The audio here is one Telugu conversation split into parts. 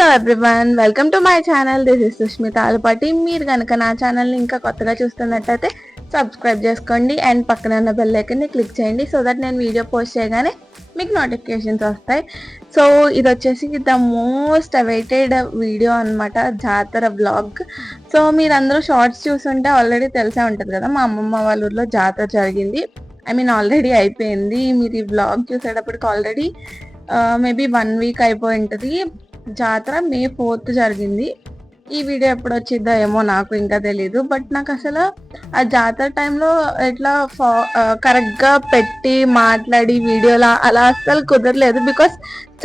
Hello everyone welcome to my channel this is Sushmitha Alapati మీరు కనుక నా ఛానల్ని ఇంకా కొత్తగా చూస్తున్నట్టయితే సబ్స్క్రైబ్ చేసుకోండి అండ్ పక్కన ఉన్న బెల్ ఐకన్ని క్లిక్ చేయండి సో దట్ నేను వీడియో పోస్ట్ చేయగానే మీకు నోటిఫికేషన్స్ వస్తాయి. సో ఇది వచ్చేసి ద మోస్ట్ అవైటెడ్ వీడియో అనమాట జాతర బ్లాగ్ సో మీరందరూ షార్ట్స్ చూసుంటే ఆల్రెడీ తెలిసే ఉంటుంది కదా మా అమ్మమ్మ వాళ్ళ ఊర్లో జాతర జరిగింది. ఐ మీన్ ఆల్రెడీ అయిపోయింది. మీరు ఈ బ్లాగ్ చూసేటప్పటికి ఆల్రెడీ మేబీ వన్ వీక్ అయిపోయి ఉంటుంది. జాతర మే ఫోర్త్ జరిగింది. ఈ వీడియో ఎప్పుడు వచ్చిందో ఏమో నాకు ఇంకా తెలీదు. బట్ నాకు అసలు ఆ జాతర టైంలో ఎట్లా ఫా కరెక్ట్గా పెట్టి మాట్లాడి వీడియోలా అలా అస్సలు కుదరలేదు. బికాస్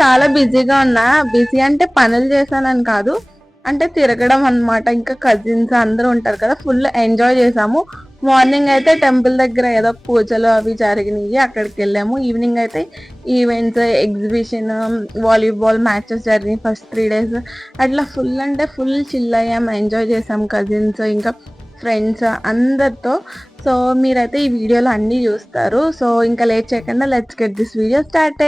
చాలా బిజీగా ఉన్నా. బిజీ అంటే పనులు చేశానని కాదు. అంటే తిరగడం అన్నమాట. ఇంకా కజిన్స్ అందరూ ఉంటారు కదా ఫుల్ ఎంజాయ్ చేసాము మార్నింగ్ అయితే టెంపుల్ దగ్గర ఏదో పూజలు అవి జరిగినాయి అక్కడికి వెళ్ళాము. ఈవినింగ్ అయితే ఈవెంట్స్ ఎగ్జిబిషన్ వాలీబాల్ మ్యాచెస్ జరిగినాయి ఫస్ట్ త్రీ డేస్. అట్లా ఫుల్ అంటే ఫుల్ చిల్ అయ్యాం ఎంజాయ్ చేసాం కజిన్స్ ఇంకా ఫ్రెండ్స్ అందరితో. సో మీరైతే ఈ వీడియోలో అన్నీ చూస్తారు. సో ఇంకా లేట్ చేయకుండా let's get this video start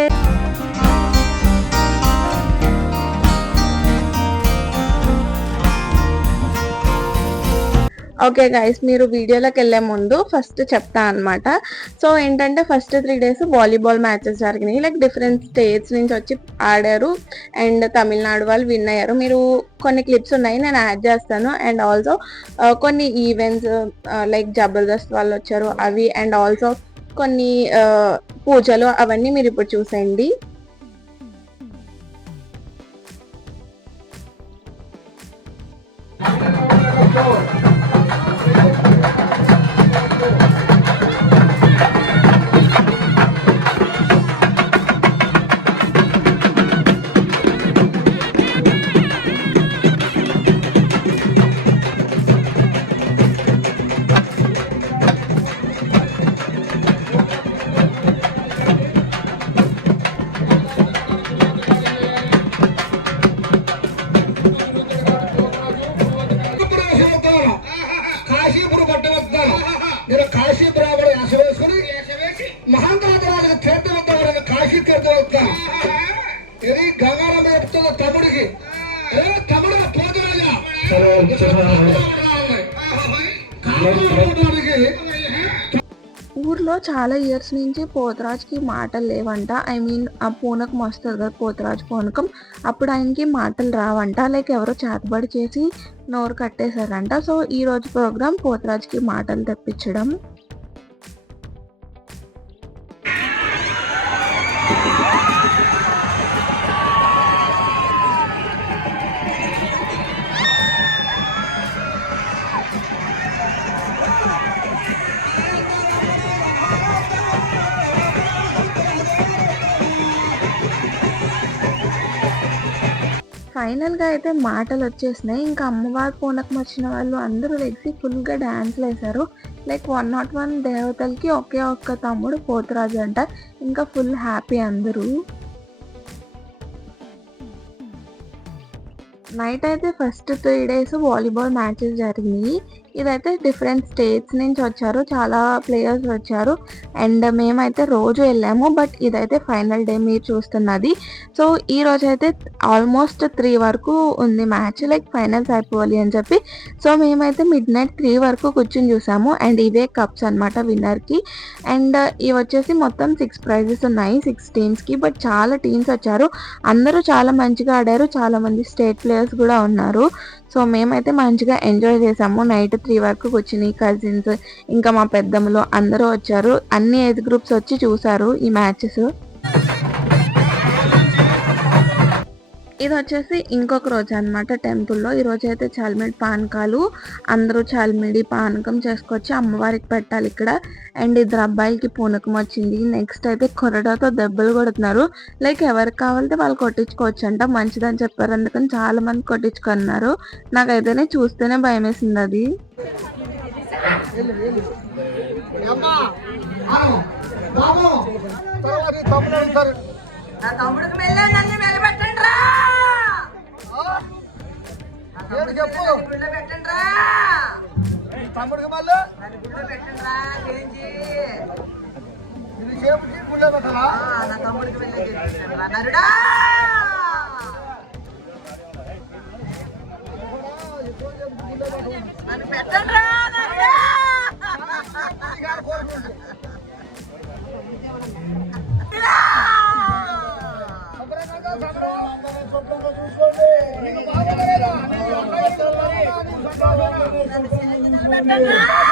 okay guys మీరు వీడియోలోకి వెళ్ళే ముందు ఫస్ట్ చెప్తా అన్నమాట. సో ఏంటంటే first three days volleyball matches జరిగినాయి. లైక్ డిఫరెంట్ స్టేట్స్ నుంచి వచ్చి ఆడారు. అండ్ తమిళనాడు వాళ్ళు విన్ అయ్యారు. మీరు కొన్ని క్లిప్స్ ఉన్నాయి నేను యాడ్ చేస్తాను. అండ్ ఆల్సో uh, కొన్ని ఈవెంట్స్ లైక్ జబర్దస్త్ వాళ్ళు వచ్చారు అవి. అండ్ ఆల్సో కొన్ని uh, పూజలు అవన్నీ మీరు ఇప్పుడు చూసేయండి. కాశీపురం మీరు కాశీ బ్రాహ్మణ యాస వేసుకుని మహాంతాతరాజుకు తీర్థం వద్దామని కాశీ తీర్థం వద్దాం ఇది గంగారం చెప్తున్న తమ్ముడికి. తమ్ముడు పోతురాజా ఊర్లో చాలా ఇయర్స్ నుంచి పోతరాజుకి మాటలు లేవంట. ఐ మీన్ ఆ పూనకం వస్తుంది కదా పోతరాజు పూనకం. అప్పుడు ఆయనకి మాటలు రావంట. లైక్ ఎవరో చేతబడి చేసి నోరు కట్టేశారంట. సో ఈ రోజు ప్రోగ్రామ్ పోతరాజుకి మాటలు తెప్పించడం. ఫైనల్గా అయితే మాటలు వచ్చేసినాయి ఇంకా అమ్మవారి పూనకం వచ్చిన వాళ్ళు అందరూ లెగ్సి ఫుల్గా డ్యాన్స్లు వేశారు. లైక్ వన్ నాట్ వన్ దేవతలకి ఒకే ఒక్క తమ్ముడు పోతురాజు అంట. ఇంకా ఫుల్ హ్యాపీ అందరూ. నైట్ అయితే first three days volleyball matches జరిగినాయి. ఇదైతే డిఫరెంట్ స్టేట్స్ నుంచి వచ్చారు. చాలా ప్లేయర్స్ వచ్చారు. అండ్ మేమైతే రోజు వెళ్ళాము. బట్ ఇదైతే ఫైనల్ డే మీరు చూస్తున్నది. సో ఈ రోజు అయితే ఆల్మోస్ట్ త్రీ వరకు ఉంది మ్యాచ్ లైక్ ఫైనల్స్ అయిపోవాలి అని చెప్పి. సో మేమైతే మిడ్ నైట్ త్రీ వరకు కూర్చొని చూసాము. అండ్ ఇవే కప్స్ అనమాట విన్నర్కి అండ్ ఇవి వచ్చేసి మొత్తం సిక్స్ ప్రైజెస్ ఉన్నాయి. సిక్స్ టీమ్స్కి బట్ చాలా టీమ్స్ వచ్చారు. అందరూ చాలా మంచిగా ఆడారు. చాలా మంది స్టేట్ ప్లేయర్స్ కూడా ఉన్నారు. సో మేమైతే మంచిగా ఎంజాయ్ చేసాము. నైట్ త్రీ వరకు కూర్చుని కజిన్స్ ఇంకా మా పెద్దమ్మలు అందరూ వచ్చారు. అన్ని ఏజ్ గ్రూప్స్ వచ్చి చూసారు ఈ మ్యాచెస్ ఇది వచ్చేసి ఇంకొక రోజు అనమాట టెంపుల్లో. ఈ అయితే చల్మిడి పానకాలు అందరూ చాల్మిడి పానకం చేసుకొచ్చి అమ్మవారికి పెట్టాలి ఇక్కడ. అండ్ ఇద్దరు అబ్బాయిలకి పూనకం వచ్చింది. నెక్స్ట్ అయితే కొరడాతో దెబ్బలు కొడుతున్నారు. లైక్ ఎవరికి కావాలంటే వాళ్ళు కొట్టించుకోవచ్చు అంట మంచిదని చెప్పారు. అందుకని చాలా మంది కొట్టించుకున్నారు. నాకైతేనే చూస్తేనే భయం వేసింది అది తర్వాత తమ్ముడు నా తమ్ముడికి మెల్ల నన్ను మెల్లబెట్టండి రా చెప్పు. గుళ్ళో పెట్టండి రా తమ్ముడికి మళ్ళీ? నన్ను గుళ్ళో పెట్టండి రా చేయించి ఇది చేపట్టి గుళ్ళో పెట్టాలా ఆ, నా తమ్ముడికి మెల్ల చేయించండి రా నరుడా! నన్ను పెట్టండి రా. నేనేంటో 啊拜拜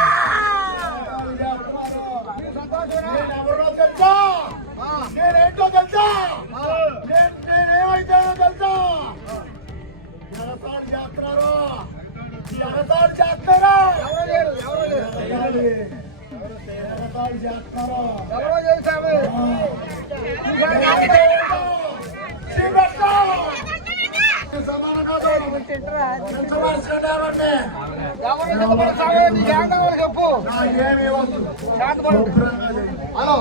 కాదు హలో.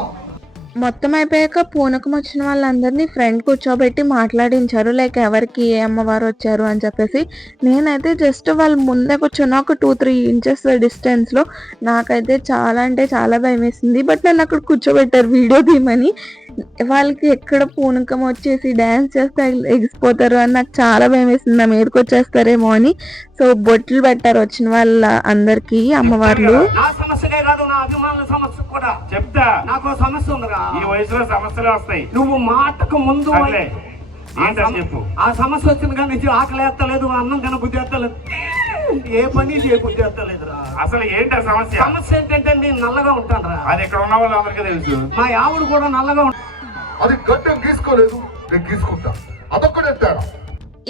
మొత్తం అయిపోయాక పూనకం వచ్చిన వాళ్ళందరినీ ఫ్రెండ్ కూర్చోబెట్టి మాట్లాడించారు. లైక్ ఎవరికి ఏ అమ్మవారు వచ్చారు అని చెప్పేసి. నేనైతే జస్ట్ వాళ్ళ ముందే కూర్చున్న. ఒక టూ త్రీ ఇంచెస్ డిస్టెన్స్లో నాకైతే చాలా అంటే చాలా భయం వేసింది. బట్ నన్ను అక్కడ కూర్చోబెట్టారు వీడియో తీయమని వాళ్ళకి ఎక్కడ పూనకం వచ్చేసి డ్యాన్స్ చేస్తే ఎగిసిపోతారు అని నాకు చాలా భయం వేసింది. నా మీదకి వచ్చేస్తారేమో అని. సో బొట్లు పెట్టారు వచ్చిన వాళ్ళ అందరికీ అమ్మవార్లు. నా సమస్యకే కాదు నా అభిమానుల సమస్య కూడా చెప్తా. నాకు సమస్య ఉందిరా. ఈ వయసులో సమస్యలు వస్తాయి. నువ్వు మాటకు ముందు చెప్పు. ఆ సమస్య వచ్చిన కానీ నుంచి ఆకలి ఎత్తలేదు అన్నం కన బుద్ధి ఎత్తలేదు ఏ పని చేయ బుద్ధి ఎత్తలేదురా అసలు ఏంటి సమస్య? సమస్య ఏంటంటే నేను నల్లగా ఉంటాను రా అది ఇక్కడ ఉన్న వాళ్ళందరికీ తెలుసు. మా ఆవిడ కూడా నల్లగా ఉంటా అది గడ్డం గీసుకోలేదు నేను గీసుకుంటా. అదొక్కడే తేడా.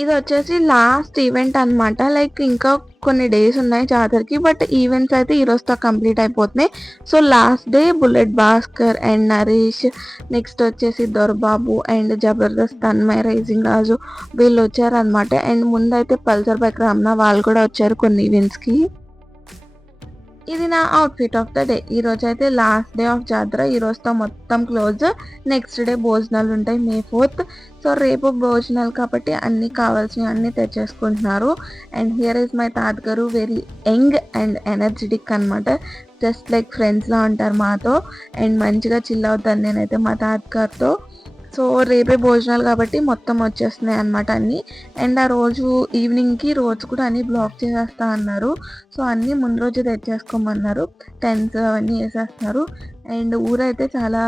ఇది వచ్చేసి లాస్ట్ ఈవెంట్ అన్నమాట. లైక్ ఇంకా కొన్ని డేస్ ఉన్నాయి జాతరకి బట్ ఈవెంట్స్ అయితే ఈరోజుతో కంప్లీట్ అయిపోతున్నాయి. So last day bullet Bhaskar and Naresh next వచ్చేసి దొరబాబు అండ్ జబర్దస్త్ తన్మయ్ రైజింగ్ రాజు వీళ్ళు వచ్చారు అనమాట అండ్ ముందైతే పల్సర్ బైక్ రామ్నా వాళ్ళు కూడా వచ్చారు కొన్ని ఈవెంట్స్కి. ఇది నా అవుట్ఫిట్ ఆఫ్ ద డే ఈ రోజు అయితే లాస్ట్ డే ఆఫ్ జాతర. ఈ రోజుతో మొత్తం క్లోజ్ నెక్స్ట్ డే భోజనాలు ఉంటాయి మే ఫోర్త్ సో రేపు భోజనాలు కాబట్టి అన్ని కావాల్సినవి అన్ని తెచ్చేసుకుంటున్నారు. అండ్ హియర్ ఇస్ మై తాతగారు వెరీ యంగ్ అండ్ ఎనర్జెటిక్ అన్నమాట. జస్ట్ లైక్ ఫ్రెండ్స్లా ఉంటారు మాతో. అండ్ మంచిగా చిల్ అవుతాను నేనైతే మా తాతగారితో. సో రేపే భోజనాలు కాబట్టి మొత్తం వచ్చేస్తున్నాయి అన్నమాట అన్ని. అండ్ ఆ రోజు ఈవినింగ్కి రోడ్స్ కూడా అన్నీ బ్లాక్ చేసేస్తా అన్నారు. సో అన్నీ ముందు రోజు తెచ్చేసుకోమన్నారు. టెన్స్ అవన్నీ వేసేస్తున్నారు. అండ్ ఊరైతే చాలా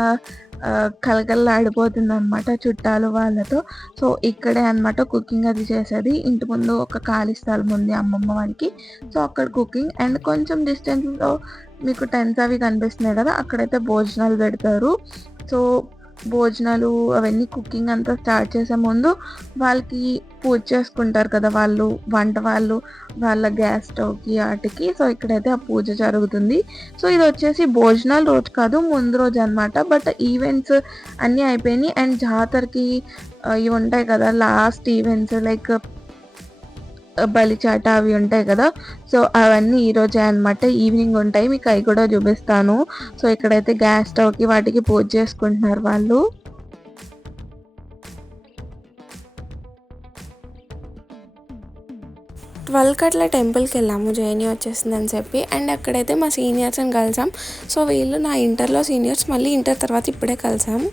కలకల్లాడిపోతుంది అనమాట చుట్టాలు వాళ్ళతో. సో ఇక్కడే అన్నమాట కుకింగ్ అది చేసేది. ఇంటి ముందు ఒక ఖాళీ స్థలం ఉంది అమ్మమ్మ వాళ్ళకి సో అక్కడ కుకింగ్ అండ్ కొంచెం డిస్టెన్స్లో మీకు టెన్స్ అవి కనిపిస్తున్నాయి కదా అక్కడైతే భోజనాలు పెడతారు. సో భోజనాలు అవన్నీ కుకింగ్ అంతా స్టార్ట్ చేసే ముందు వాళ్ళకి పూజ చేసుకుంటారు కదా వాళ్ళు వంట వాళ్ళు వాళ్ళ గ్యాస్ స్టవ్కి వాటికి సో ఇక్కడైతే ఆ పూజ జరుగుతుంది. సో ఇది వచ్చేసి భోజనాలు రోజు కాదు ముందు రోజు అన్నమాట. బట్ ఈవెంట్స్ అన్నీ అయిపోయినాయి. అండ్ జాతరకి ఇవి ఉంటాయి కదా లాస్ట్ ఈవెంట్స్ లైక్ బలిచాట అవి ఉంటాయి కదా. సో అవన్నీ ఈ రోజే అనమాట ఈవినింగ్ ఉంటాయి మీకు అవి కూడా చూపిస్తాను. సో ఇక్కడైతే గ్యాస్ స్టవ్కి వాటికి పూజ చేసుకుంటున్నారు వాళ్ళు. ట్వెల్వ్కి అట్లా టెంపుల్కి వెళ్ళాము. జర్నీ వచ్చేసిందని చెప్పి. అండ్ అక్కడైతే మా సీనియర్స్ని కలిసాం. సో వీళ్ళు నా ఇంటర్లో సీనియర్స్ మళ్ళీ ఇంటర్ తర్వాత ఇప్పుడే కలిసాం.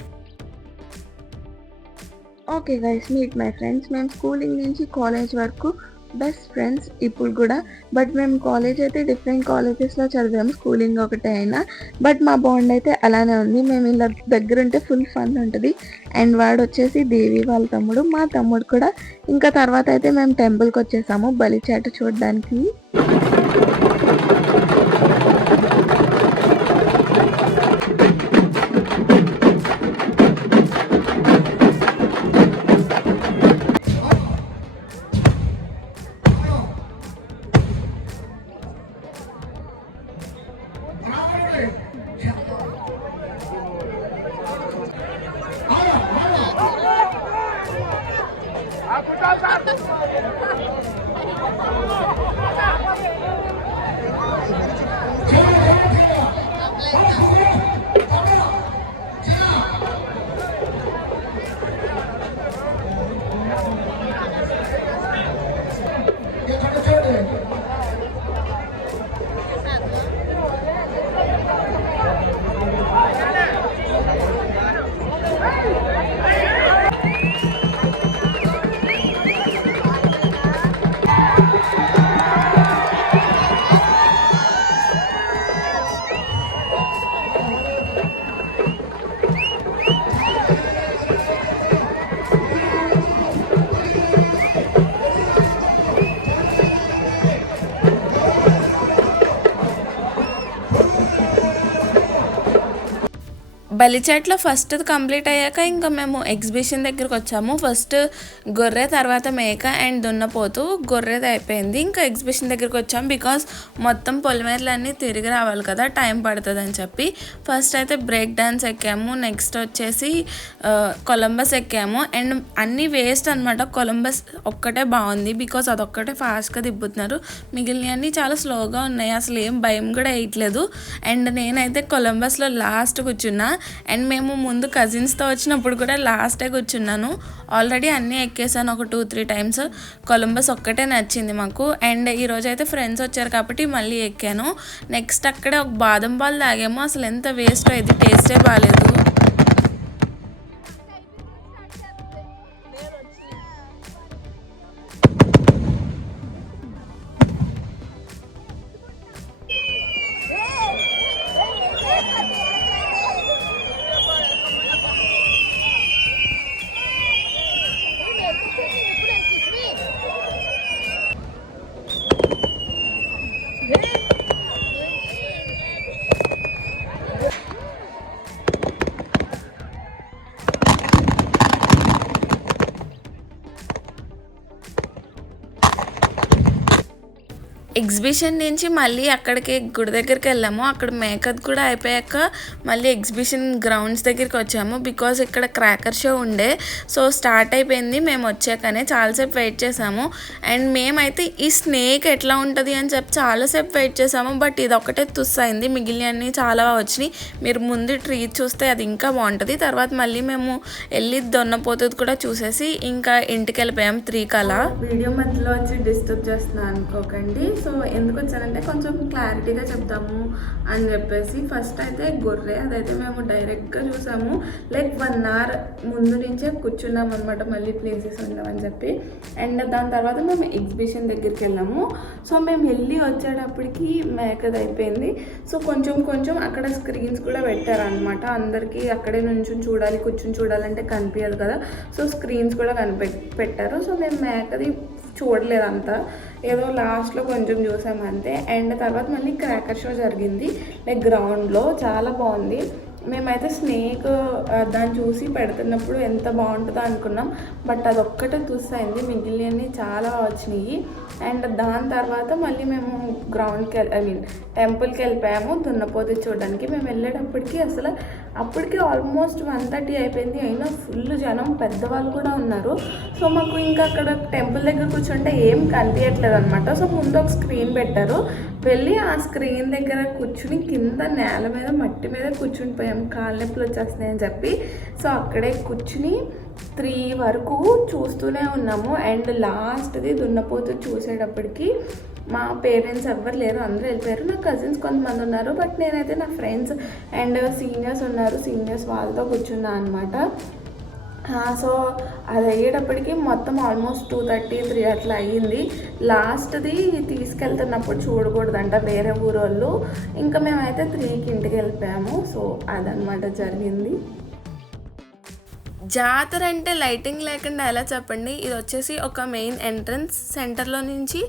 Okay guys meet my friends మేము స్కూలింగ్ నుంచి కాలేజ్ వరకు బెస్ట్ ఫ్రెండ్స్ ఇప్పుడు కూడా. బట్ మేము కాలేజ్ అయితే డిఫరెంట్ కాలేజెస్లో చదివాము. స్కూలింగ్ ఒకటే అయినా. బట్ మా బాండ్ అయితే అలానే ఉంది. మేము ఇలా దగ్గర ఉంటే ఫుల్ ఫన్ ఉంటుంది. అండ్ వాడు వచ్చేసి దేవి వాళ్ళ తమ్ముడు. మా తమ్ముడు కూడా. ఇంకా తర్వాత అయితే మేము టెంపుల్కి వచ్చేసాము. బలిచేట చూడడానికి. బలిచేట్లో ఫస్ట్ కంప్లీట్ అయ్యాక ఇంకా మేము ఎగ్జిబిషన్ దగ్గరికి వచ్చాము. ఫస్ట్ గొర్రె తర్వాత మేక అండ్ దున్నపోతు గొర్రెది అయిపోయింది. ఇంకా ఎగ్జిబిషన్ దగ్గరికి వచ్చాము బికాస్ మొత్తం పొలిమేరలన్నీ తిరిగి రావాలి కదా టైం పడుతుంది అని చెప్పి. ఫస్ట్ అయితే బ్రేక్ డాన్స్ ఎక్కాము నెక్స్ట్ వచ్చేసి కొలంబస్ ఎక్కాము. అండ్ అన్నీ వేస్ట్ అనమాట కొలంబస్ ఒక్కటే బాగుంది బికాస్ అదొక్కటే ఫాస్ట్గా తిప్పుతున్నారు. మిగిలినవన్నీ చాలా స్లోగా ఉన్నాయి. అసలు ఏం భయం కూడా వేయట్లేదు. అండ్ నేనైతే కొలంబస్లో లాస్ట్ కూర్చున్నా. అండ్ మేము ముందు కజిన్స్తో వచ్చినప్పుడు కూడా లాస్టే కూర్చున్నాను. ఆల్రెడీ అన్నీ ఎక్కేసాను ఒక టూ త్రీ టైమ్స్. కొలంబస్ ఒక్కటే నచ్చింది మాకు. అండ్ ఈరోజు అయితే ఫ్రెండ్స్ వచ్చారు కాబట్టి మళ్ళీ ఎక్కాను. నెక్స్ట్ అక్కడే ఒక బాదం పాలు తాగాము. అసలు ఎంత వేస్ట్ ఇది టేస్టే బాగాలేదు ఎగ్జిబిషన్ నుంచి మళ్ళీ అక్కడికి గుడి దగ్గరికి వెళ్ళాము. అక్కడ మేకప్ కూడా అయిపోయాక మళ్ళీ ఎగ్జిబిషన్ గ్రౌండ్స్ దగ్గరికి వచ్చాము. బికాజ్ ఇక్కడ క్రాకర్ షో ఉండే సో స్టార్ట్ అయిపోయింది. మేము వచ్చాకనే చాలాసేపు వెయిట్ చేసాము. అండ్ మేమైతే ఈ స్నేక్ ఎట్లా ఉంటుంది అని చెప్పి చాలాసేపు వెయిట్ చేసాము. బట్ ఇది ఒకటే తుస్ అయింది. మిగిలినవన్నీ చాలా వచ్చినాయి. మీరు ముందు ట్రీ చూస్తే అది ఇంకా బాగుంటుంది. తర్వాత మళ్ళీ మేము వెళ్ళి దొన్నపోతుంది కూడా చూసేసి ఇంకా ఇంటికి వెళ్ళిపోయాము త్రీ కలా వీడియో మధ్యలో వచ్చి డిస్టర్బ్ చేస్తున్నాను అనుకోకండి. సో ఎందుకు వచ్చానంటే కొంచెం క్లారిటీగా చెప్దాము అని చెప్పేసి ఫస్ట్ అయితే గొర్రె అదైతే మేము డైరెక్ట్గా చూసాము. లైక్ వన్ అవర్ ముందు నుంచే కూర్చున్నాం అనమాట మళ్ళీ ప్లేసెస్ ఉండవని చెప్పి. అండ్ దాని తర్వాత మేము ఎగ్జిబిషన్ దగ్గరికి వెళ్ళాము. సో మేము వెళ్ళి వచ్చేటప్పటికి మేకది అయిపోయింది. సో కొంచెం కొంచెం అక్కడ స్క్రీన్స్ కూడా పెట్టారనమాట అందరికీ అక్కడే నుంచి చూడాలి కూర్చుని చూడాలంటే కనిపించదు కదా. సో స్క్రీన్స్ కూడా కనిపె పెట్టారు. సో మేము మేకది చూడలేదంతా ఏదో లాస్ట్లో కొంచెం చూసాం అంతే. అండ్ తర్వాత మళ్ళీ క్రాకర్ షో జరిగింది. లైక్ గ్రౌండ్లో చాలా బాగుంది. మేమైతే స్నేక్ దాన్ని చూసి పెడుతున్నప్పుడు ఎంత బాగుంటుందో అనుకున్నాం. బట్ అది ఒక్కటే చూసైంది. మిగిలినవి చాలా వచ్చినాయి. అండ్ దాని తర్వాత మళ్ళీ మేము గ్రౌండ్కి ఐ మీన్ టెంపుల్కి వెళ్ళిపోయాము. దున్నపోతే చూడడానికి. మేము వెళ్ళేటప్పటికి అసలు అప్పటికి ఆల్మోస్ట్ వన్ థర్టీ అయిపోయింది. అయినా ఫుల్ జనం పెద్దవాళ్ళు కూడా ఉన్నారు. సో మాకు ఇంకా అక్కడ టెంపుల్ దగ్గర కూర్చుంటే ఏం కనిపించట్లేదు అనమాట సో ముందు ఒక స్క్రీన్ పెట్టారు. వెళ్ళి ఆ స్క్రీన్ దగ్గర కూర్చుని కింద నేల మీద మట్టి మీద కూర్చుని పోయాం. కాళ్ళ నొప్పులు వచ్చేస్తున్నాయని చెప్పి. సో అక్కడే కూర్చుని త్రీ వరకు చూస్తూనే ఉన్నాము. అండ్ లాస్ట్ది దున్నపోతు చూసేటప్పటికి మా పేరెంట్స్ ఎవ్వరు లేరు అందరూ వెళ్ళిపోయారు. నా కజిన్స్ కొంతమంది ఉన్నారు బట్ నేనైతే నా ఫ్రెండ్స్ అండ్ సీనియర్స్ ఉన్నారు. సీనియర్స్ వాళ్ళతో కూర్చున్నా అనమాట సో అది అయ్యేటప్పటికి మొత్తం ఆల్మోస్ట్ టూ థర్టీ త్రీ అట్లా అయ్యింది. లాస్ట్ది తీసుకెళ్తున్నప్పుడు చూడకూడదంట వేరే ఊరోళ్ళు. ఇంకా మేమైతే త్రీకి ఇంటికి వెళ్ళిపోయాము. సో అదనమాట జరిగింది. జాతర అంటే లైటింగ్ లేకుండా ఎలా చెప్పండి? ఇది వచ్చేసి ఒక మెయిన్ ఎంట్రన్స్. సెంటర్లో నుంచి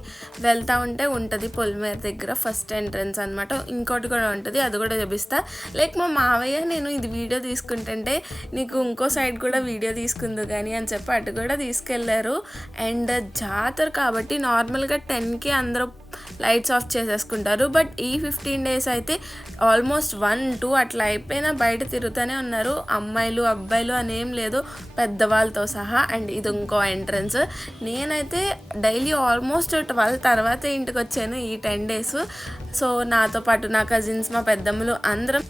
వెళ్తా ఉంటే ఉంటుంది పొలిమేర దగ్గర ఫస్ట్ ఎంట్రన్స్ అనమాట ఇంకోటి కూడా ఉంటుంది అది కూడా చూపిస్తా. లైక్ మా మావయ్య నేను ఇది వీడియో తీసుకుంటుంటే నీకు ఇంకో సైడ్ కూడా వీడియో తీసుకుందు కానీ అని చెప్పి అటు కూడా తీసుకెళ్ళారు. అండ్ జాతర కాబట్టి నార్మల్గా టెన్కి అందరూ లైట్స్ ఆఫ్ చేసేసుకుంటారు. బట్ ఈ ఫిఫ్టీన్ డేస్ అయితే ఆల్మోస్ట్ వన్ టూ అట్లా అయిపోయినా బయట తిరుగుతూనే ఉన్నారు. అమ్మాయిలు అబ్బాయిలు అనేం లేదు. పెద్దవాళ్ళతో సహా. అండ్ ఇది ఇంకో ఎంట్రన్స్. నేనైతే డైలీ ఆల్మోస్ట్ ట్వెల్వ్ తర్వాత ఇంటికి వచ్చాను ఈ టెన్ డేస్. సో నాతో పాటు నా కజిన్స్ మా పెద్దమ్మలు అందరం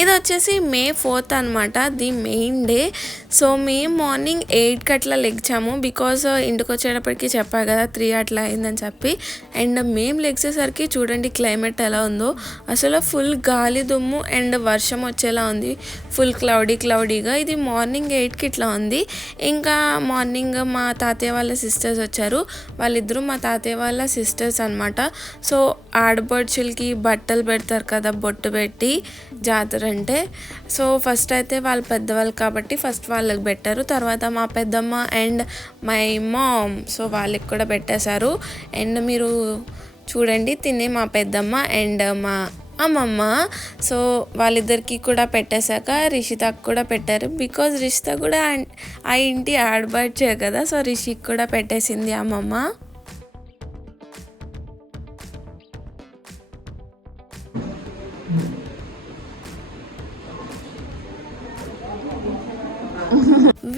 ఇది వచ్చేసి మే ఫోర్త్ అనమాట ది మెయిన్ డే. సో మేము మార్నింగ్ ఎయిట్కి అట్లా లెగ్చాము. బికాజ్ ఇంటికి వచ్చేటప్పటికి చెప్పా కదా త్రీ అట్లా అయిందని చెప్పి. అండ్ మేము లెగ్చేసరికి చూడండి క్లైమేట్ ఎలా ఉందో. అసలు ఫుల్ గాలి దుమ్ము అండ్ వర్షం వచ్చేలా ఉంది. ఫుల్ క్లౌడీ క్లౌడీగా. ఇది మార్నింగ్ ఎయిట్కి ఇట్లా ఉంది. ఇంకా మార్నింగ్ మా తాతయ్య వాళ్ళ సిస్టర్స్ వచ్చారు. వాళ్ళిద్దరూ మా తాతయ్య వాళ్ళ సిస్టర్స్ అనమాట సో ఆడపడుచులకి బట్టలు పెడతారు కదా బొట్టు పెట్టి జాతర అంటే సో ఫస్ట్ అయితే వాళ్ళు పెద్దవాళ్ళు కాబట్టి ఫస్ట్ వాళ్ళకి పెట్టారు. తర్వాత మా పెద్దమ్మ అండ్ మై మామ్ సో వాళ్ళకి కూడా పెట్టేశారు. అండ్ మీరు చూడండి తినే మా పెద్దమ్మ అండ్ మా అమ్మమ్మ. సో వాళ్ళిద్దరికి కూడా పెట్టేశాక రిషితకు కూడా పెట్టారు. బికాజ్ రిషిత కూడా ఆ- ఆ ఇంటి ఆడబడ్చే కదా సో రిషికి కూడా పెట్టేసింది అమ్మమ్మ.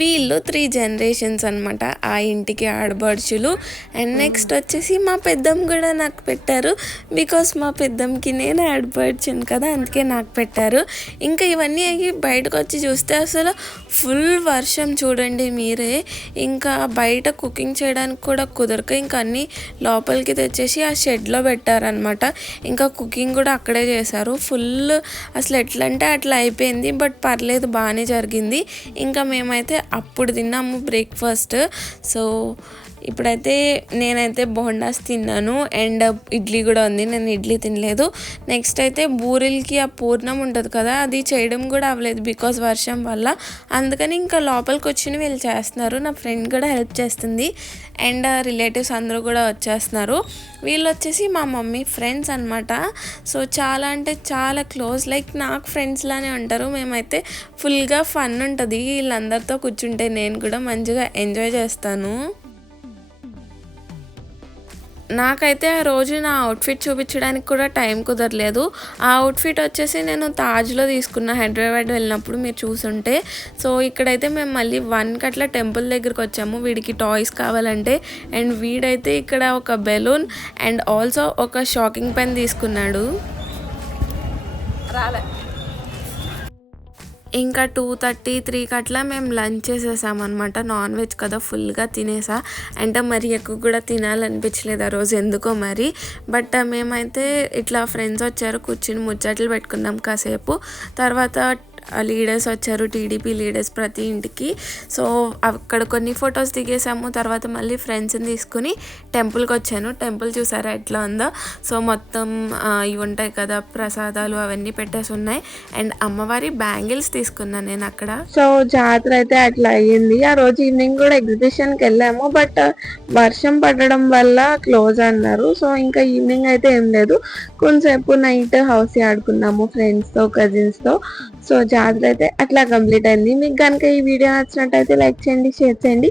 వీళ్ళు త్రీ జనరేషన్స్ అనమాట ఆ ఇంటికి ఆడబడుచులు అండ్ నెక్స్ట్ వచ్చేసి మా పెద్దమ్మ కూడా నాకు పెట్టారు. బికాస్ మా పెద్దమ్మకి నేను ఆడబడుచును కదా అందుకే నాకు పెట్టారు. ఇంకా ఇవన్నీ అయ్యి బయటకు వచ్చి చూస్తే అసలు ఫుల్ వర్షం చూడండి మీరే. ఇంకా బయట కుకింగ్ చేయడానికి కూడా కుదరక ఇంకా అన్నీ లోపలికి తెచ్చేసి ఆ షెడ్లో పెట్టారనమాట ఇంకా కుకింగ్ కూడా అక్కడే చేశారు. ఫుల్ అసలు ఎట్లా అంటే అట్లా అయిపోయింది బట్ పర్లేదు బాగానే జరిగింది. ఇంకా మేమైతే అప్పుడు తిన్నాము బ్రేక్ఫాస్ట్ సో ఇప్పుడైతే నేనైతే బోండాస్ తిన్నాను. అండ్ ఇడ్లీ కూడా ఉంది. నేను ఇడ్లీ తినలేదు. నెక్స్ట్ అయితే బూరెలకి ఆ పూర్ణం ఉంటుంది కదా అది చేయడం కూడా అవ్వలేదు బికాస్ వర్షం వల్ల. అందుకని ఇంకా లోపలికి వచ్చి వీళ్ళు చేస్తున్నారు. నా ఫ్రెండ్ కూడా హెల్ప్ చేస్తుంది. అండ్ రిలేటివ్స్ అందరూ కూడా వచ్చేస్తున్నారు. వీళ్ళు వచ్చేసి మా మమ్మీ ఫ్రెండ్స్ అనమాట సో చాలా అంటే చాలా క్లోజ్. లైక్ నాకు ఫ్రెండ్స్ లానే ఉంటారు. మేమైతే ఫుల్గా ఫన్ ఉంటుంది. వీళ్ళందరితో కూర్చుంటే నేను కూడా మంచిగా ఎంజాయ్ చేస్తాను. నాకైతే ఆ రోజు నా అవుట్ఫిట్ చూపించడానికి కూడా టైం కుదరలేదు. ఆ అవుట్ఫిట్ వచ్చేసి నేను తాజ్లో తీసుకున్న. హైదరాబాద్ వెళ్ళినప్పుడు మీరు చూసుంటే. సో ఇక్కడైతే మేము మళ్ళీ వన్ కట్ల టెంపుల్ దగ్గరికి వచ్చాము. వీడికి టాయ్స్ కావాలంటే. అండ్ వీడైతే ఇక్కడ ఒక బెలూన్ అండ్ ఆల్సో ఒక షాకింగ్ పెన్ తీసుకున్నాడు. రాలే. ఇంకా టూ థర్టీ త్రీకి అట్లా మేము లంచ్ చేసేసామన్నమాట నాన్ వెజ్ కదా ఫుల్గా తినేసా. అంటే మరి ఎక్కువ కూడా తినాలనిపించలేదు ఆ రోజు ఎందుకో మరి. బట్ మేమైతే ఇట్లా ఫ్రెండ్స్ వచ్చారు కూర్చుని ముచ్చట్లు పెట్టుకున్నాం కాసేపు. తర్వాత లీడర్స్ వచ్చారు టీడీపీ లీడర్స్ ప్రతి ఇంటికి. సో అక్కడ కొన్ని ఫొటోస్ దిగేసాము. తర్వాత మళ్ళీ ఫ్రెండ్స్ని తీసుకుని టెంపుల్కి వచ్చాను. టెంపుల్ చూసారా ఎట్లా ఉందో? సో మొత్తం ఇవి ఉంటాయి కదా ప్రసాదాలు అవన్నీ పెట్టేసి ఉన్నాయి. అండ్ అమ్మవారి బ్యాంగిల్స్ తీసుకున్నాను నేను అక్కడ. సో జాతర అయితే అట్లా అయ్యింది. ఆ రోజు ఈవినింగ్ కూడా ఎగ్జిబిషన్కి వెళ్ళాము. బట్ వర్షం పడడం వల్ల క్లోజ్ అన్నారు. సో ఇంకా ఈవినింగ్ అయితే ఏం లేదు. కొంతసేపు నైట్ హౌస్ ఆడుకున్నాము ఫ్రెండ్స్తో కజిన్స్తో. కజిన్స్తో సో జాతర అయితే అట్లా కంప్లీట్ అయింది. మీకు కనుక ఈ వీడియో నచ్చినట్టయితే లైక్ చేయండి షేర్ చేయండి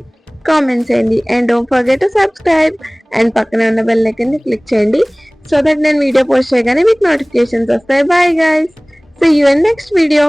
కామెంట్ చేయండి. And don't forget to subscribe and పక్కన ఉన్న బెల్ ఐకన్ క్లిక్ చేయండి. సో దట్ నేను వీడియో పోస్ట్ చేయగానే మీకు నోటిఫికేషన్స్ వస్తాయి. Bye guys so you and next video